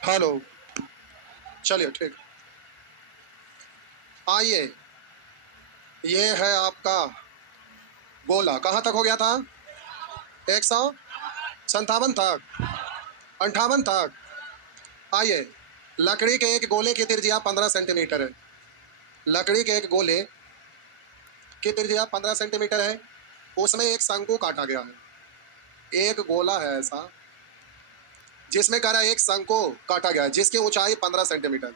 Hello. चलिए ठीक। आइए, ये है आपका गोला। कहाँ तक हो गया था? 157 तक, 58 तक। आइए, लकड़ी के एक गोले की त्रिज्या 15 सेंटीमीटर है। लकड़ी के एक गोले की त्रिज्या 15 सेंटीमीटर है। उसमें एक शंकु काटा गया है। एक गोला है ऐसा जिसमें कह रहा है एक शंकु काटा गया है जिसकी ऊंचाई 15 सेंटीमीटर।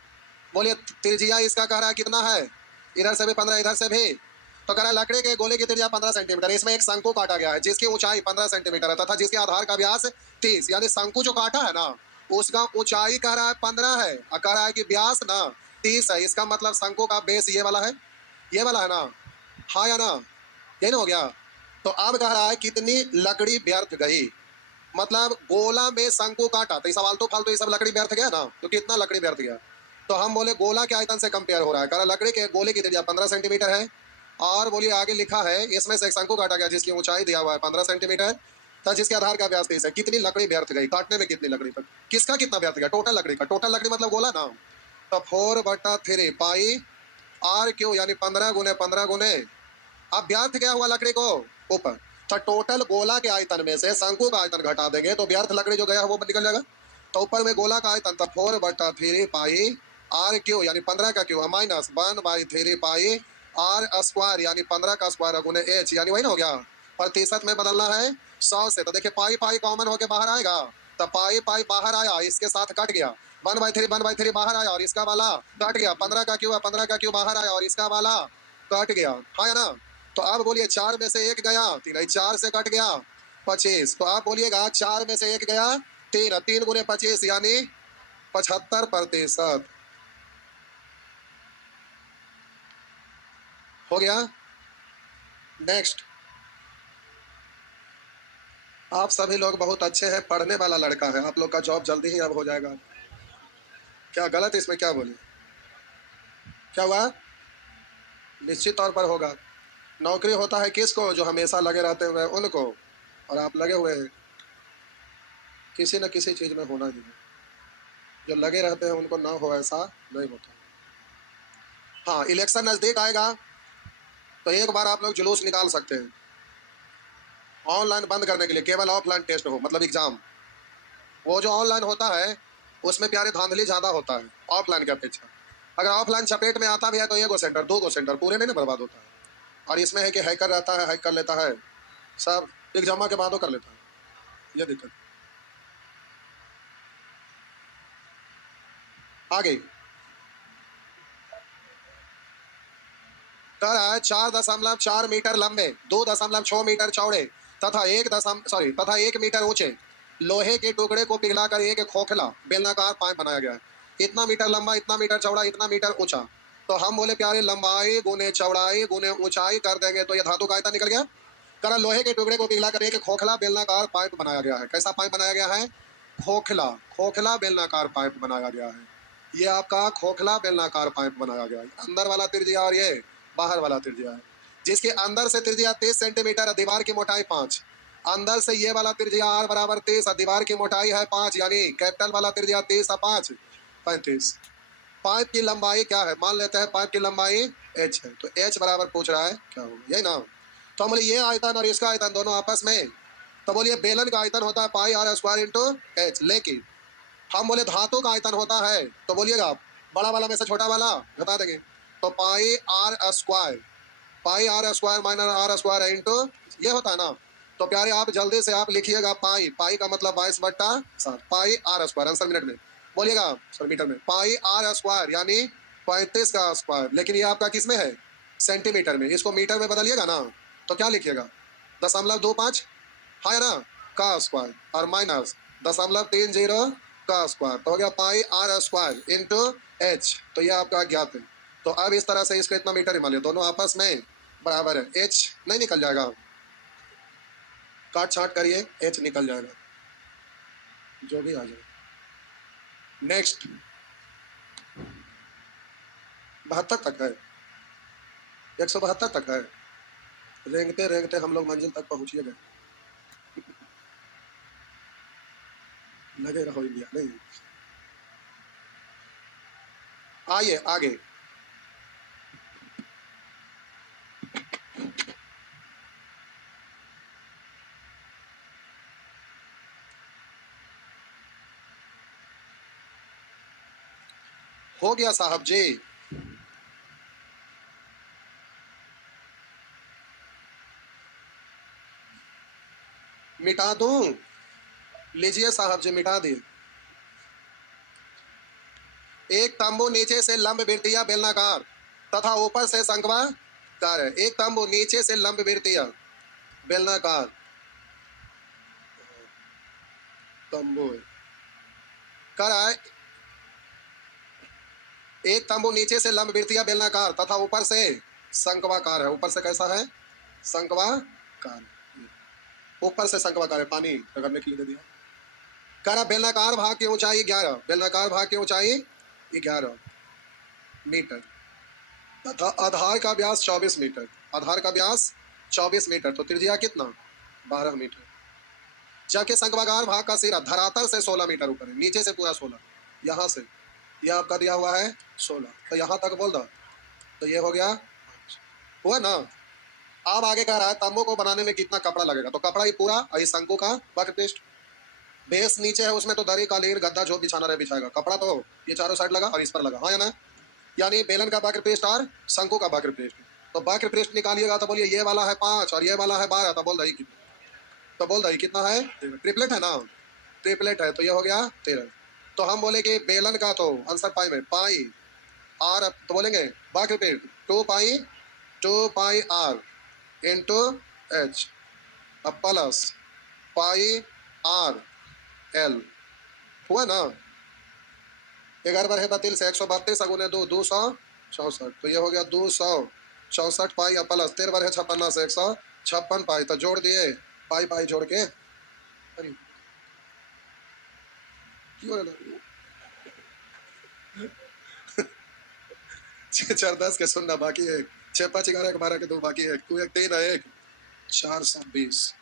बोलिए त्रिज्या इसका कह रहा है कितना है? इधर से भी 15, इधर से भी। तो कह रहा है लकड़ी के गोले की त्रिज्या 15 सेंटीमीटर, इसमें एक शंकु काटा गया है जिसकी ऊंचाई 15 सेंटीमीटर है तथा जिसके आधार का व्यास 30। यानी शंकु जो काटा है ना, उसका ऊंचाई कह रहा है 15 है और कह रहा है कि व्यास ना 30 है। इसका मतलब शंकु का बेस ये वाला है, ये वाला है ना। हाँ या ना? यही ना हो गया। तो अब कह रहा है कितनी लकड़ी व्यर्थ गई। मतलब गोला में शंकु काटा तो सवाल तो फालतू, ये सब लकड़ी व्यर्थ गया ना, तो कितना लकड़ी व्यर्थ गया। तो हम बोले गोला के आयतन से कंपेयर हो रहा है। कह रहा लकड़ी के गोले की त्रिज्या 15 सेंटीमीटर है और बोलिए आगे लिखा है इसमें से एक शंकु काटा गया जिसकी ऊंचाई दिया हुआ है 15 सेंटीमीटर, तो जिसके आधार का व्यास 30 है। कितनी लकड़ी व्यर्थ गई, काटने में कितनी लकड़ी तक, किसका कितना व्यर्थ गया? टोटल लकड़ी का। टोटल लकड़ी मतलब गोला ना। तो 4/3 पाई आर क्यू, यानी 15 × 15 × अब व्यर्थ गया हुआ लकड़ी को ऊपर। तो टोटल गोला के आयतन में से शंकु का आयतन घटा देंगे तो व्यर्थ लकड़ी जो गया है वो निकल जाएगा। तो ऊपर में गोला का आयतन था 4/3 पाई आर क्यू, यानी 15 का cube minus 1/3 pi r square, यानी 15 का स्क्वायर गुने एच, यानी वही ना हो गया। प्रतिशत में बदलना है 100 से। तो देखिए पाई पाई कॉमन होके बाहर आएगा, तो पाई पाई बाहर आया, इसके साथ कट गया। 1/3 बाहर आया और इसका वाला कट गया। 15 का क्यू है, 15 का क्यू बाहर आया और इसका वाला कट गया। हाँ या ना? तो अब बोलिए 4 में से 1 गया, 3 4 से कट गया 25। तो आप बोलिएगा 4 में से 1 गया 3, 3 × 25 यानी 75% हो गया। नेक्स्ट, आप सभी लोग बहुत अच्छे हैं, पढ़ने वाला लड़का है, आप लोग का जॉब जल्दी ही अब हो जाएगा। क्या गलत इसमें क्या बोले? क्या हुआ? निश्चित तौर पर होगा। नौकरी होता है किसको? जो हमेशा लगे रहते हुए उनको, और आप लगे हुए हैं। किसी न किसी चीज में होना ही है। जो लगे रहते हैं उनको ना हो ऐसा नहीं होता। हाँ, इलेक्शन नजदीक आएगा तो एक बार आप लोग जुलूस निकाल सकते हैं ऑनलाइन बंद करने के लिए, केवल ऑफलाइन टेस्ट हो, मतलब एग्जाम। वो जो ऑनलाइन होता है उसमें प्यारे धांधली ज्यादा होता है ऑफलाइन के अपेक्षा। अगर ऑफलाइन चपेट में आता भी है तो 1 गो सेंटर 2 गो सेंटर पूरे नहीं ना बर्बाद होता है। और इसमें है कि हैकर रहता है, हैक कर लेता है, सब एग्जाम के बाद वो कर लेता है। ये दिक्कत आगे कर है। 4.4 मीटर लंबे, 2.6 मीटर चौड़े तथा 1 मीटर ऊंचे लोहे के टुकड़े को पिघलाकर एक खोखला बेलनाकार पाइप बनाया गया है। इतना मीटर लंबा, इतना मीटर चौड़ा, इतना मीटर ऊंचा। तो हम बोले प्यारे लंबाई गुने चौड़ाई गुने ऊंचाई कर देंगे तो ये धातु का आयतन निकल गया। करा लोहे के टुकड़े को पिघलाकर एक खोखला बेलनाकार पाइप बनाया गया है। कैसा पाइप बनाया गया है? खोखला, खोखला बेलनाकार पाइप बनाया गया है। ये आपका खोखला बेलनाकार पाइप बनाया गया है। अंदर वाला त्रिज्या और ये बाहर वाला त्रिज्या है। जिसके अंदर से त्रिज्या 30 सेंटीमीटर, दीवार की मोटाई 5। अंदर से ये वाला त्रिज्या r बराबर 30, दीवार की मोटाई है 5, यानी कैपिटल वाला त्रिज्या 30 और 5 35। पाइप की लंबाई क्या है? मान लेते हैं पाइप की लंबाई h है, तो h बराबर पूछ रहा है क्या होगा, यही ना। तो हम बोले ये आयतन और इसका आयतन दोनों आपस में, तो बोलिए बेलन का आयतन होता है पाई आर स्क्वायर इंटू एच। लेकिन हम बोले धातु का आयतन होता है, तो बोलिएगा आप बड़ा वाला में से छोटा वाला घटा देंगे। तो pi r square minus r square into ये होता है ना। तो प्यारे आप जल्दी से आप लिखिएगा पाई, पाई का मतलब 22/7 पाई आर स्क्वायर, आंसर मिनट में बोलिएगा, सर मीटर में। पाई आर स्क्वायर यानी 35 का स्क्वायर, लेकिन ये आपका किस में है? सेंटीमीटर में। इसको मीटर में बदलिएगा ना तो क्या लिखिएगा? 0.25 है ना का स्क्वायर और माइनस 0.30 का स्क्वायर, तो हो गया पाई आर स्क्वायर इंटू एच। तो ये आपका ज्ञात है। तो अब इस तरह से इसको इतना मीटर ही मान लिया, दोनों आपस में बराबर है। एच नहीं निकल जाएगा, काट छाट करिए एच निकल जाएगा, जो भी आ जाए। नेक्स्ट, 72 तक है, 172 तक है। रेंगते रेंगते हम लोग मंजिल तक पहुंचिए गए। लगे रहो इंडिया नहीं। आइए आगे। हो गया साहब जी। मिटा दूं? लीजिए साहब जी, मिटा दिए। एक तंबू नीचे से लंब वृत्तीय बेलनाकार तथा ऊपर से शंक्वाकार है। एक तंबू नीचे से लंब वृत्तीय बेलनाकार तंबू कर रहा है। एक तंबू नीचे से लंब वृत्तीय बेलनाकार तथा ऊपर से शंक्वाकार है। ऊपर से कैसा है? शंक्वाकार। ऊपर से शंक्वाकार है, पानी रगड़ने के लिए दे दिया। कह रहा बेलनाकार भाग की ऊंचाई 11, बेलनाकार भाग की ऊंचाई 11 मीटर तथा आधार का व्यास 24 मीटर। आधार का व्यास 24 मीटर, तो त्रिज्या कितना? 12 मीटर। जबकि शंक्वाकार भाग का सिरा धरातल से 16 मीटर ऊपर है, नीचे से पूरा 16, यहाँ से यह आपका दिया हुआ है 16, तो यहाँ तक बोल दो, तो ये हो गया, हुआ ना। अब आगे कह रहा है तंबू को बनाने में कितना कपड़ा लगेगा, तो कपड़ा ही पूरा, इस शंकु का वक्रपृष्ठ, बेस नीचे है उसमें तो दरी कालीन गद्दा जो बिछाना रहे बिछाएगा, कपड़ा तो ये चारों साइड लगा और इस पर लगा, हाँ या ना। यानी बेलन का वक्रपृष्ठ और शंकु का वक्रपृष्ठ। तो वक्रपृष्ठ निकालिएगा तो बोलिए ये वाला है 5 और ये वाला है 12, तो बोल दही, तो बोल दही कितना है? ट्रिपलेट है ना, ट्रिपलेट है, तो ये हो गया 13। तो हम बोले कि बेलन का तो आंसर पाई में पाई आर, तो बोलेंगे वक्रपृष्ठ 2 pi into H plus pi R L, हुआ ना। 11 बार है 32 से 132 अगुने 2 264, तो ये हो गया 264 पाई प्लस 13 बार है 56 से 156 पाई, तो जोड़ दिए पाई पाई जोड़ के, अरे क्यों है ना 6 4 10 के सुनना बाकी है, 6 5 11 12 के 2 बाकी है, 2 1 3 1 4 7 20।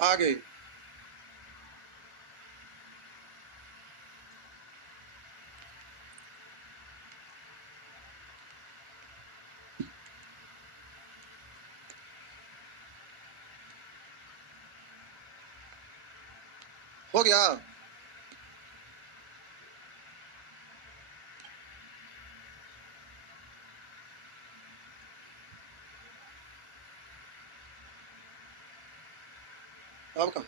आगे हो गया। अब का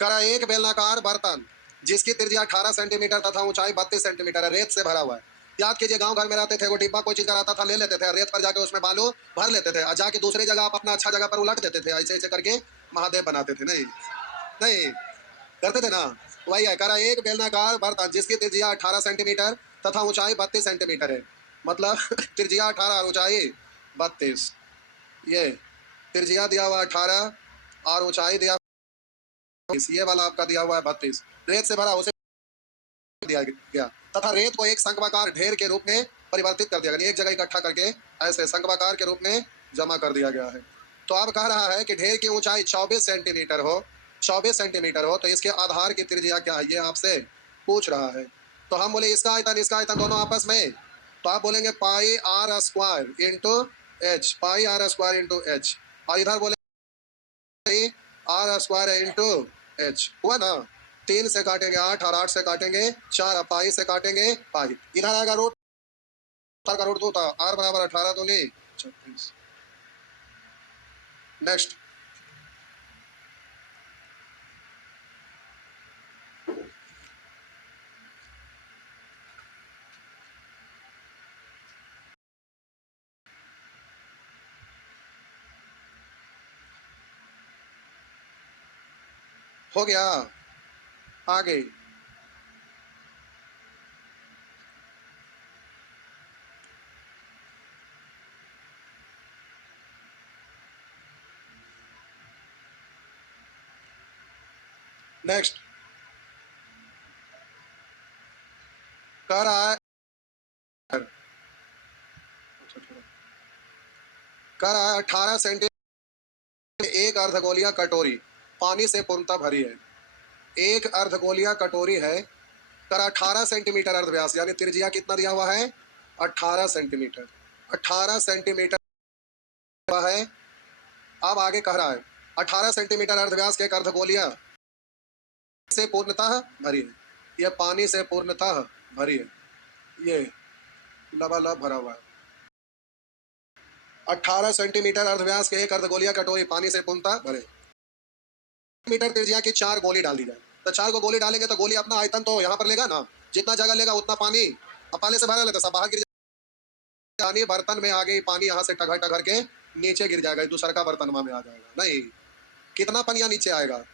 करा एक बेलनाकार बर्तन जिसकी त्रिज्या 18 सेंटीमीटर तथा ऊंचाई 32 सेंटीमीटर है, रेत से भरा हुआ है। याद कीजिए गांव घर में रहते थे, वो डिब्बा कोई चीज का रहता था, ले लेते थे रेत पर जाके उसमें बालू भर लेते थे और जाके दूसरी जगह आप अपना अच्छा जगह पर उलट देते थे, ऐसे ऐसे करके महादेव बनाते थे। नहीं नहीं करते थे ना, वही है। करा एक बेलनाकार बर्तन जिसकी त्रिज्या 18 सेंटीमीटर तथा ऊंचाई 32 सेंटीमीटर है, मतलब त्रिज्या 18 और ऊंचाई 32, ये त्रिज्या दिया हुआ 18 और ऊंचाई दिया, ये वाला आपका दिया हुआ है 32, रेत से भरा उसे दिया गया तथा रेत को एक शंक्वाकार ढेर के रूप में परिवर्तित कर दिया गया, एक जगह इकट्ठा करके ऐसे शंक्वाकार के रूप में जमा कर दिया गया है। तो अब कह रहा है कि ढेर की ऊंचाई 24 सेंटीमीटर हो, 24 सेंटीमीटर हो, तो इसके आधार की त्रिज्या क्या है ये आपसे पूछ रहा है। तो हम बोले इसका आयतन दोनों आपस में, तो आप बोलेंगे pi r square into h, pi r square into h, और इधर बोले आर स्क्वायर इंटू एच, हुआ ना। 3 से काटेंगे 8 और 8 से काटेंगे 4, पाई से काटेंगे पाई, इधर आएगा रूट, का रूट 2 था, आर बराबर 18 दूनी 36। नेक्स्ट हो गया। आगे नेक्स्ट कह रहा है, कह रहा है 18 सेंटीमीटर एक अर्धगोलिया कटोरी पानी से पूर्णतः भरी है। एक अर्धगोलिया कटोरी है कर 18 सेंटीमीटर अर्धव्यास, यानी त्रिज्या कितना दिया हुआ है? 18 सेंटीमीटर। 18 सेंटीमीटर हुआ है। अब आगे कह रहा है 18 सेंटीमीटर अर्धव्यास के एक अर्धगोलिया से पूर्णतः भरी है। यह पानी से पूर्णतः भरी है। ये लबालब भरा हुआ है। 18 सेंटीमीटर अर्धव्यास के एक अर्धगोलिया कटोरी पानी से पूर्णतः भरे। मीटर त्रिज्या की 4 गोली डाल दी जाए, तो 4 को गोली डालेंगे तो गोली अपना आयतन तो यहाँ पर लेगा ना, जितना जगह लेगा उतना पानी अब पहले से भरा लेता, सब बाहर गिर जाएगा। बर्तन में आ गई पानी, यहाँ से टघर टघर के नीचे गिर जाएगा, दूसरा का बर्तन में आ जाएगा। नहीं, कितना पनिया नीचे आएगा?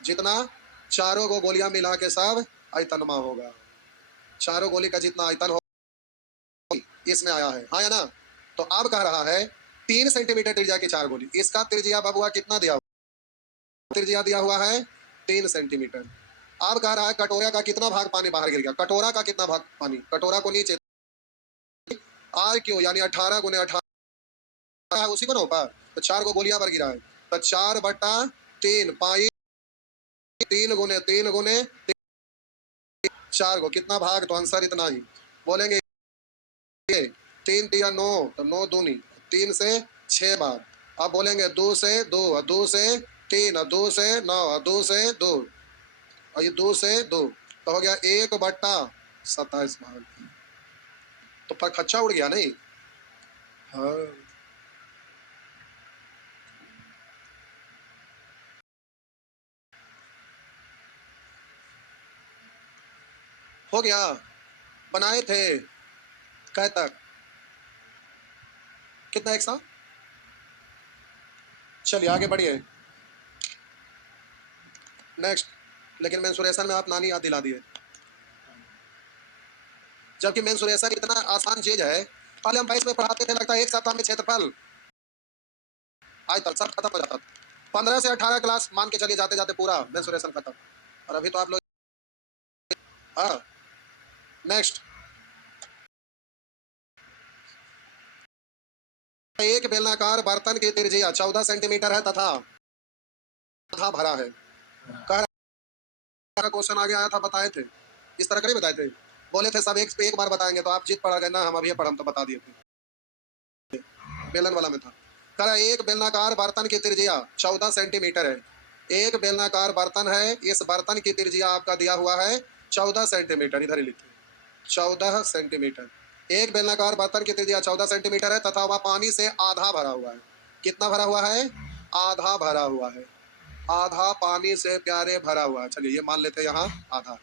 जितना चारों को गोलियां मिला के सब आयतनमा होगा। चारों गोली का जितना आयतन हो इसमें आया है, हाँ या ना? तो अब कह रहा है 3 सेंटीमीटर त्रिज्या की 4 गोली। इसका त्रिज्या बबुआ कितना दिया हुआ? त्रिज्या दिया हुआ है 3 सेंटीमीटर। अब कह रहा है कटोरा का कितना भाग पानी बाहर गिर गया? कटोरा का कितना भाग पानी? कटोरा को नीचे आर क्यों, यानी 18 गुने 18 है, उसी को ना ऊपर, तो 4 को गोलियां पर गिरा है, तो 4/3 पाई 3 गुने 3 गुने 4 को कितना भाग? तो आंसर इतना ही बोलेंगे। 3 तिया 9, तो 9 दूनी 3 से 6 बार। अब बोलेंगे 2 से 2, 2 से 3, 2 से 9, 2 से 2, और ये 2 से 2, तो हो गया 1/27 भाग। तो पर खच्चा उड़ गया नहीं? हाँ। हो गया, बनाए थे कह तक कितना? 100। चलिए आगे बढ़िए। नेक्स्ट, लेकिन मेंसुरेशन में आप नानी याद दिला दिए, जबकि मेंसुरेशन इतना आसान चीज है। पहले हम 22 में पढ़ाते थे, लगता है एक सप्ताह में क्षेत्रफल आयतन सब खत्म हो जाता था। 15 से 18 क्लास मान के चलिए जाते जाते पूरा मेंसुरेशन खत्म, और अभी तो आप लोग। हाँ, नेक्स्ट, एक बेलनाकार बर्तन की त्रिज्या 14 सेंटीमीटर है तथा आधा भरा है। कह रहा क्वेश्चन आगे आया था, बताए थे इस तरह, करीब बताए थे, बोले थे सब एक बार बताएंगे, तो आप जीत पड़ा गए ना, हम अभी पढ़ा तो बता दिए थे, बेलन वाला में था। कह रहा एक बेलनाकार बर्तन की त्रिज्या 14 सेंटीमीटर है। एक बेलनाकार बर्तन है, इस बर्तन की त्रिज्या आपका दिया हुआ है 14 सेंटीमीटर, इधर ही लिखिए 14 सेंटीमीटर। एक बेलनाकार बर्तन की त्रिज्या 14 सेंटीमीटर है तथा वह पानी से आधा भरा हुआ है। कितना भरा हुआ है? आधा भरा हुआ है। आधा पानी से प्यारे भरा हुआ है। चलिए ये मान लेते हैं, यहाँ आधा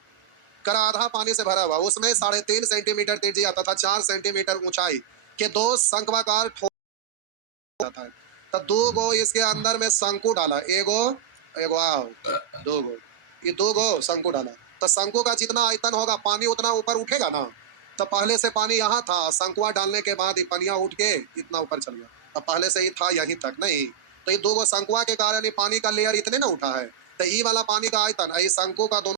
कर आधा पानी से भरा हुआ, उसमें 3.5 सेंटीमीटर त्रिज्या तथा 4 सेंटीमीटर ऊंचाई के 2 शंक्वाकार ठोस जाता है। तो 2 गो इसके अंदर में शंकु डाला, एगो एगो आओ 2 गो, ये 2 गो शंकु डाला, तो शंकु का जितना आयतन होगा पानी उतना ऊपर उठेगा ना। तो पहले से पानी यहाँ था, शंकुआ डालने के बाद पनिया उठ के इतना ऊपर चल गया, अब पहले से ही था यहीं तक नहीं, तो ये 2 गो शंकुआ के कारण पानी का लेयर इतने ना उठा है, तो ये वाला पानी का आयतन ये शंकु का दोनों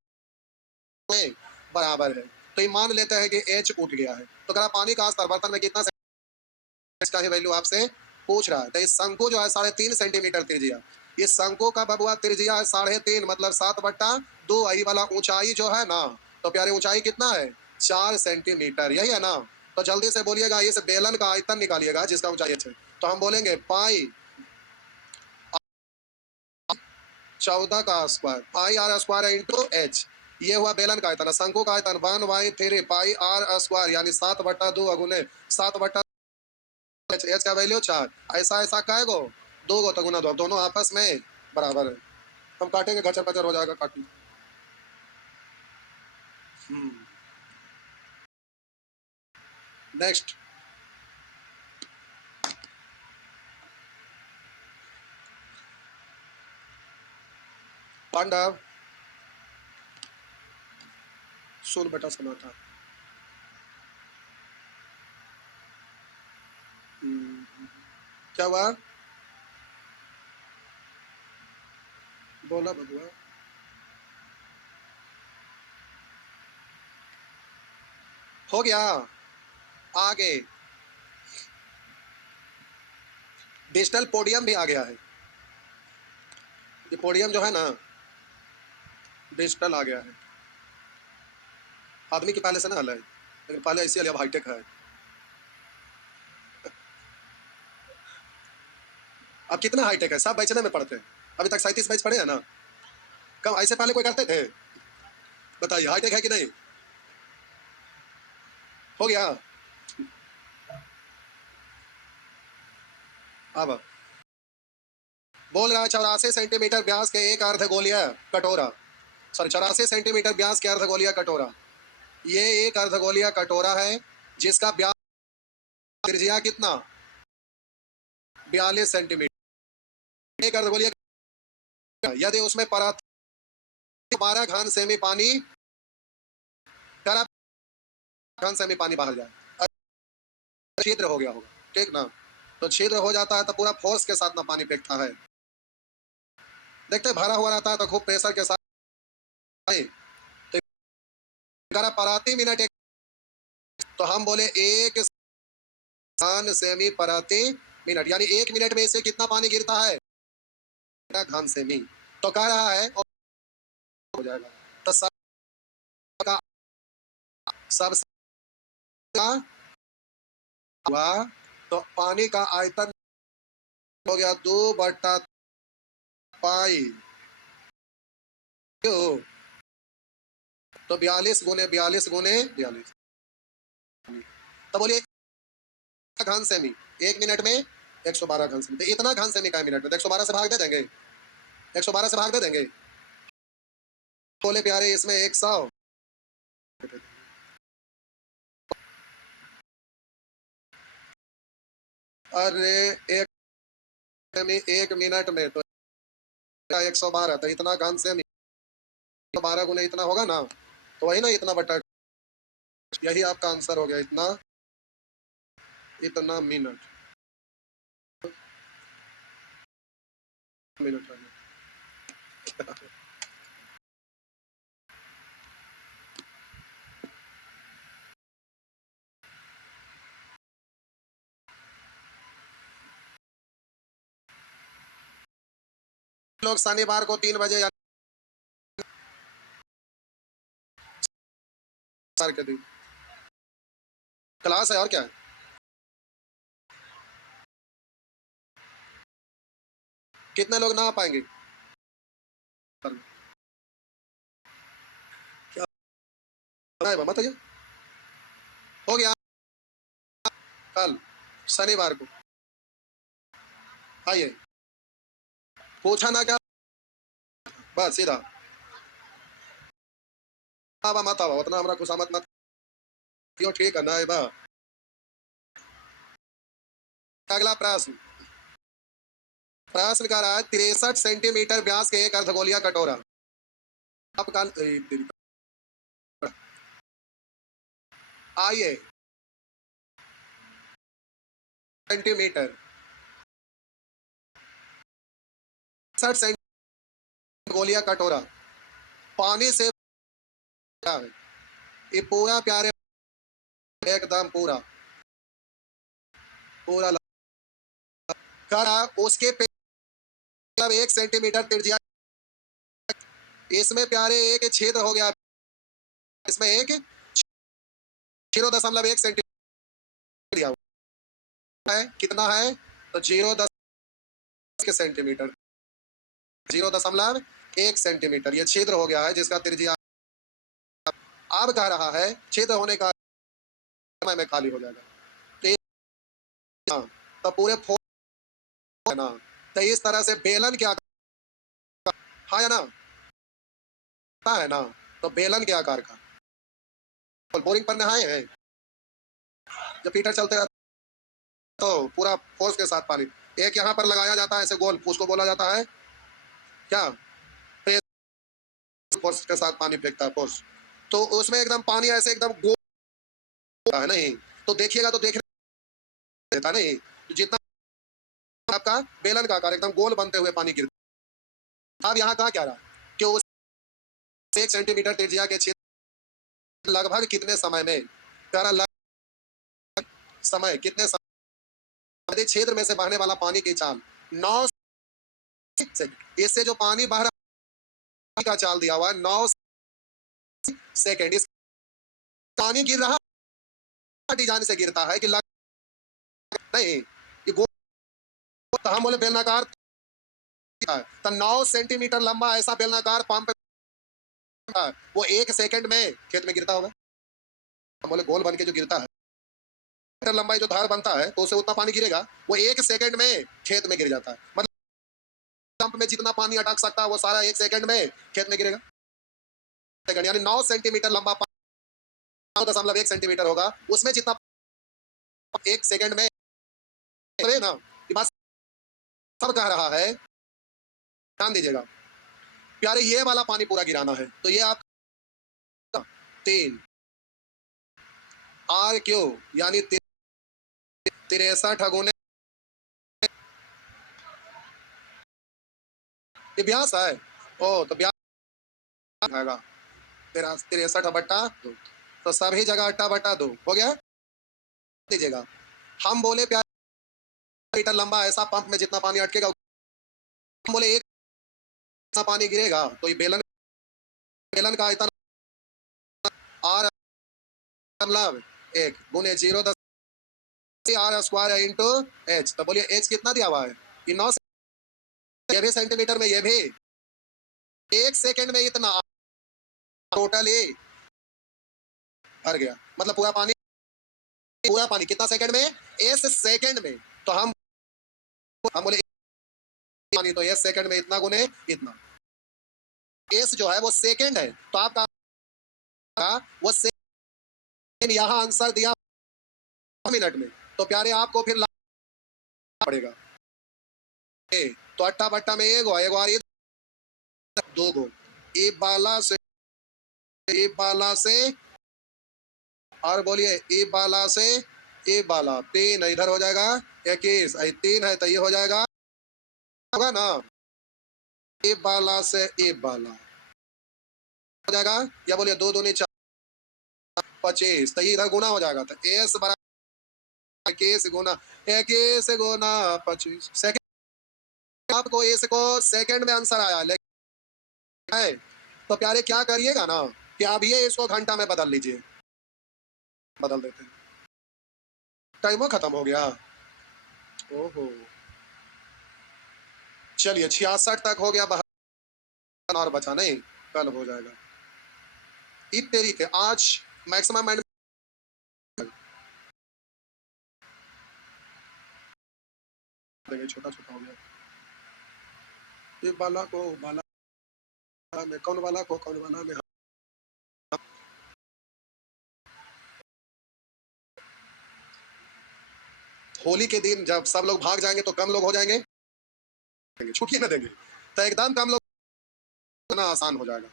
में बराबर है। तो ये मान लेते हैं कि H उठ गया है। तो कहा पानी का स्तर बर्तन में कितना इसका ही वैल्यू आपसे पूछ रहा है। तो इस शंकु जो है 3.5 सेंटीमीटर त्रिज्या, इस शंकु का बबुआ त्रिज्या है 3.5, मतलब 7/2। यही वाला ऊंचाई जो है ना, तो प्यारे ऊंचाई कितना है? 4 सेंटीमीटर, यही है ना। तो जल्दी से बोलिएगा, इस बेलन का आयतन निकालिएगा जिसका ऊंचाई है। तो हम बोलेंगे पाई 14 का square, pi r square into h, ये हुआ बेलन का आयतन। शंकु का आयतन 1/3 पाई आर स्क्वायर, यानी 7/2 अगुने 7/, एच का वैल्यू 4। ऐसा ऐसा कहे गो 2 गो तो गुना 2, दोनों आपस में बराबर है। हम काटेंगे, गचर पचर हो जाएगा काटने। नेक्स्ट, पांडव सुन बेटा समाता। क्या हुआ? बोला बबुआ। हो गया। आगे डिजिटल पोडियम भी आ गया है। ये पोडियम जो है ना डिजिटल आ गया है। आदमी के पहले से ना हल है, लेकिन पहले ऐसे अब हाईटेक है। अब कितना हाईटेक है, सब बेचने में पड़ते हैं। अभी तक 37 बैच पड़े हैं ना। कब ऐसे पहले कोई करते थे? बताइए, हाईटेक है कि नहीं? हो गया। अब बोल रहा है 84 सेंटीमीटर व्यास के एक अर्ध गोलिया कटोरा, सॉरी 84 सेंटीमीटर व्यास के अर्ध गोलिया कटोरा। ये एक अर्ध गोलिया कटोरा है जिसका व्यास त्रिज्या कितना 42 सेंटीमीटर। एक अर्ध गोलिया, यदि उसमें परात 12 घन सेमी पानी, 12 घन सेमी पानी बाहर जाए, छिद्र हो गया होगा, ठीक ना। तो छिद्र हो जाता है तो पूरा फोर्स के साथ ना पानी फेंकता है। देखते भरा हुआ रहता है तो खूब प्रेशर के साथ, तो 11 प्रति मिनट एक, तो हम बोले एक घन सेमी प्रति मिनट, यानी 1 मिनट में इसे कितना पानी गिरता है घन सेमी। तो कह रहा है हो जाएगा। तो सबका सब का हुआ, तो पानी का आयतन हो गया 2/पाई, क्यों? तो 42 गुने 42 गुने 42, तो बोलिए घन सेमी 1 मिनट में 112 घन सेमी। तो इतना घन सेमी का मिनट में 112 से भाग दे देंगे, 112 से भाग दे देंगे। बोले प्यारे इसमें 100, अरे एक सेमी 1 मिनट में तो 112, तो इतना घन सेमी 12 गुने इतना होगा ना, तो वही ना इतना बटा, यही आपका आंसर हो गया, इतना इतना मिनट मिनट लोग शनिवार को 3 बजे सर के दिन क्लास है, और क्या है? कितने लोग ना आ पाएंगे? क्या है मत आइए। हो गया, कल शनिवार को आइए, पूछा ना क्या, बस सीधा आवा मत आवा, उतना हमारा खुशामत मत क्यों, ठीक है ना बा। अगला प्रश्न, प्रश्न का रहा है 63 सेंटीमीटर व्यास के एक अर्धगोलिया कटोरा। आपका आइए, सेंटीमीटर 63 गोलियां कटोरा पानी से भरा है। ये पूरा प्यारे एकदम पूरा पूरा करा, उसके पे 1 सेंटीमीटर त्रिज्या, इसमें प्यारे एक छेद हो गया, इसमें एक 0.1 सेंटीमीटर दिया हुआ है, कितना है? तो 0.10 सेंटीमीटर, 0.1 सेंटीमीटर ये छिद्र हो गया है जिसका त्रिज्या। अब कह रहा है छिद्र होने का समय में खाली हो जाएगा, तो तो पूरे है ना। तो इस तरह से बेलन क्या, हाँ या ना, पता है ना। तो बेलन के आकार का, बोरिंग पर नहाए हैं जब हीटर चलते रहते तो पूरा फोर्स के साथ पानी एक यहाँ पर लगाया जाता है ऐसे गोल, उसको बोला जाता है क्या, प्रेस, फोर्स के साथ पानी फेंकता है फोर्स। तो उसमें एकदम पानी ऐसे एकदम गोल है नहीं, तो देखिएगा तो देख देता नहीं, तो जितना आपका बेलन का आकार एकदम गोल बनते हुए पानी गिरता। अब यहाँ कहा क्या रहा कि उस 1 सेंटीमीटर त्रिज्या के क्षेत्र लगभग कितने समय में, कह रहा समय कितने समय, क्षेत्र में से बहने वाला पानी की चाल 9 सेकंड। इससे जो पानी बह रहा का चाल दिया हुआ है 9 सेकंड। इस पानी गिर रहा डिजाइन से गिरता है कि नहीं ये तो हम बोले बेलनाकार है तो 9 सेंटीमीटर लंबा ऐसा बेलनाकार पंप है, वो 1 सेकंड में खेत में गिरता होगा। हम बोले गोल बन के जो गिरता है मीटर लंबाई जो धार बनता है तो उसे उतना पानी गिरेगा, वो 1 सेकंड में खेत में गिर जाता है। मतलब पंप में जितना पानी अटक सकता है वो सारा 1 सेकंड में खेत में गिरेगा। सेकंड यानी 9 सेंटीमीटर लंबा 9.1 सेंटीमीटर होगा, उसमें जितना 1 सेकंड में ना, ये बात सब कह रहा है, ध्यान दीजिएगा प्यारे। ये वाला पानी पूरा गिराना है तो ये आप 3 आर क्यू यानी 63 गुने ये ब्यास है। ओ तो ब्यास आएगा 63/2, तो सभी जगह 8/2 हो गया। दीजिएगा हम बोले प्यारे मीटर लंबा ऐसा पंप में जितना पानी अटकेगा, हम बोले एक पानी गिरेगा तो ये बेलन बेलन का इतना आर मतलब 1 गुने 0.10 आर स्क्वायर इंटू एच। तो बोलिए एच कितना दिया हुआ है, ये 9 ये भी सेंटीमीटर में, ये भी 1 सेकंड में इतना टोटल ही भर गया। मतलब पूरा पानी कितना सेकंड में, इस सेकंड में। तो हम बोले पानी तो इस सेकंड में इतना गुने इतना, एस जो है वो सेकंड है तो आपका वो सेकंड यहाँ आंसर दिया मिनट में, तो प्यारे आपको फिर पड़ेगा तो 8/2 में एक और 2 गो ए बाला से और बोलिए ए बाला से ए बाला 3 इधर हो जाएगा 21, 3 है तो ये हो जाएगा होगा ना, ए बाला से ए बाला हो जाएगा, या बोलिए 2 दूनी 4 25, तो ये इधर गुना हो जाएगा। तो एस बराबर 21 गुना 25 सेकंड। आपको एस को सेकंड में आंसर आया लेकिन है तो प्यारे क्या करिएगा ना कि आप ये इसको घंटा में बदल लीजिए। बदल देते हैं, टाइम खत्म हो गया। ओहो चलिए 66 तक हो गया, 52 और बचा नहीं, कल हो जाएगा। ईद तेरी के आज मैक्सिमम एंड छोटा छोटा हो गया। ये बाला को बाला में कौन वाला को कौन वाला में होली के दिन जब सब लोग भाग जाएंगे तो कम लोग हो जाएंगे, छुट्टी न देंगे तो एकदम कम लोग ना आसान हो जाएगा।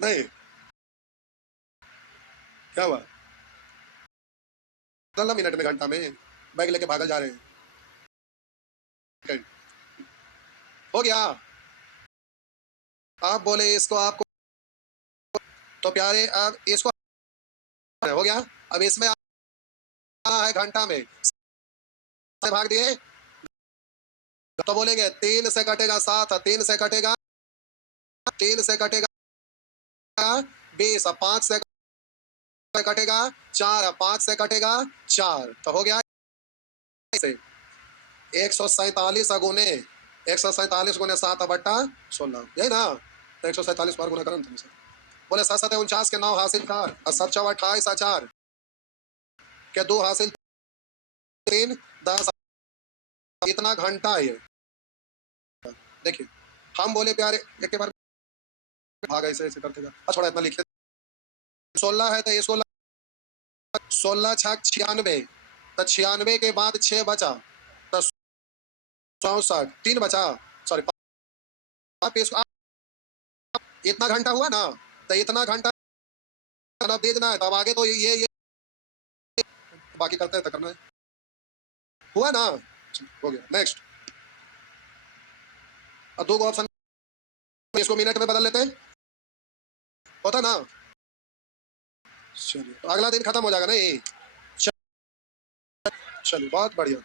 नहीं क्या हुआ 15 मिनट में घंटा में बैग लेके भागल जा रहे हैं, हो गया। आप बोले इसको आपको तो प्यारे अब इसको हो गया। अब इसमें है घंटा में भाग दिए तो बोलेंगे 3 से कटेगा 7, 3 से कटेगा 3 से कटेगा 20, 5 से कटेगा 4, 5 से कटेगा 4, तो हो गया 147 गुने 147 गुने 7/16 यही ना, तो 147 बार गुना करें तुमसे। बोले 7 7 49 के 9 हासिल 4 और 7 4 28 4 के 2 हासिल 3 10, इतना घंटा है ये। देखिए हम बोले प्यारे एक के बार भाग ऐसे ऐसे करते जा, छोड़ा इतना लिखे 16 है तो ये 16 6 96, तो 96 के बाद 6 बचा तो 64, 3 बचा सॉरी इतना घंटा हुआ ना, तो इतना घंटा दे देना है, तब आगे तो ये बाकी करते हैं तो करना है, हुआ ना, हो गया। नेक्स्ट अब 2 ऑप्शन इसको मिनट में बदल लेते हैं, होता ना। चलिए तो अगला दिन खत्म हो जाएगा नहीं, चलिए बहुत बढ़िया।